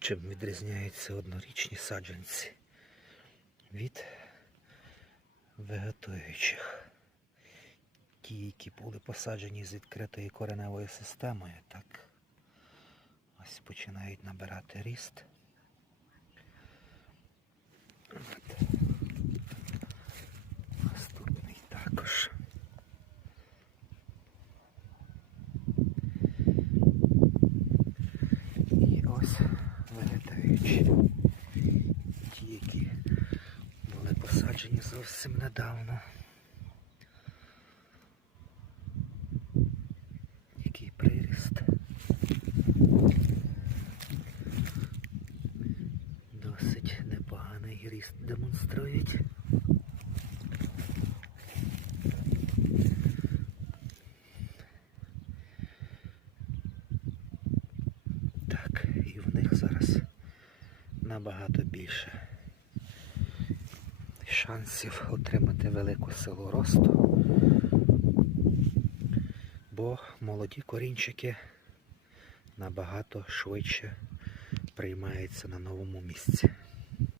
Чим відрізняються однорічні саджанці від вегетуючих? Ті, які були посаджені з відкритою кореневою системою, так ось починають набирати ріст. От. Наступний також. І ось виглядаючи ті, які були посаджені зовсім недавно. Який приріст. Досить непоганий ріст демонструють. Так, і в них зараз набагато більше шансів отримати велику силу росту, бо молоді корінчики набагато швидше приймаються на новому місці.